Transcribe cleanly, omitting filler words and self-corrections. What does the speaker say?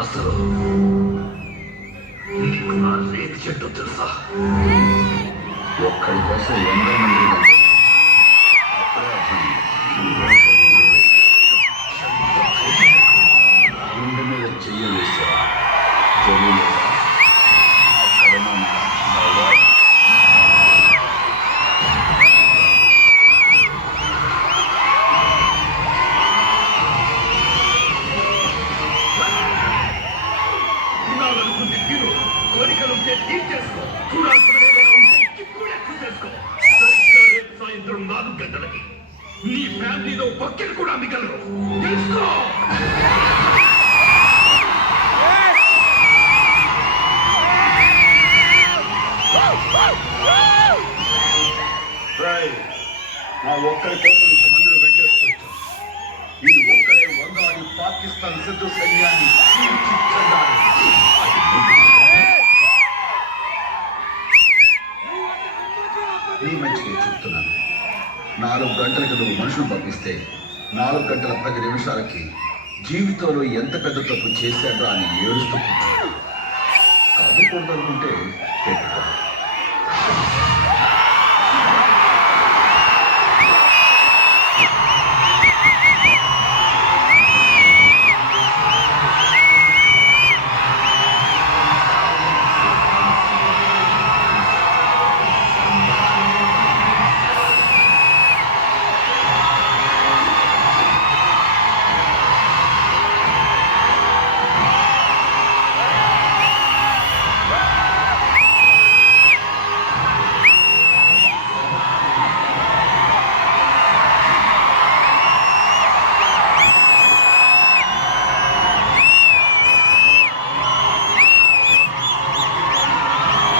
అసలు నీకు నా రేతి చెట్టు తెలుసా? ఒక్కడి కోసం 100 మంది గుండె మీద చెయ్య వేసా తెలియలేదా? కోరికలుంటే తీర్చేసుకో, చూడాల్సిన ఏదైనా ఉంటే చిక్కుడు ఎక్కువ చేసుకో. సరిగ్గా రేపు సాయంత్రం 4 గంటలకి నీ ఫ్యామిలీలో ఒక్కరు కూడా మిగలరు, తెలుసుకో. నా ఒక్కరి కోసం ఇంతమందిని వెంటేసుకొచ్చాను. ఈ ఒక్కరే 100 అని పాకిస్తాన్ శత్రు సైన్యాన్ని నీ మంచిగా చెప్తున్నాను. 4 గంటలకు నువ్వు మనుషులు పంపిస్తే 4 గంటల 10 నిమిషాలకి జీవితంలో ఎంత పెద్ద తప్పు చేశాడో అని ఏడుస్తూ కూర్చో. కాదుకూడదనుకుంటే పెట్టుకో.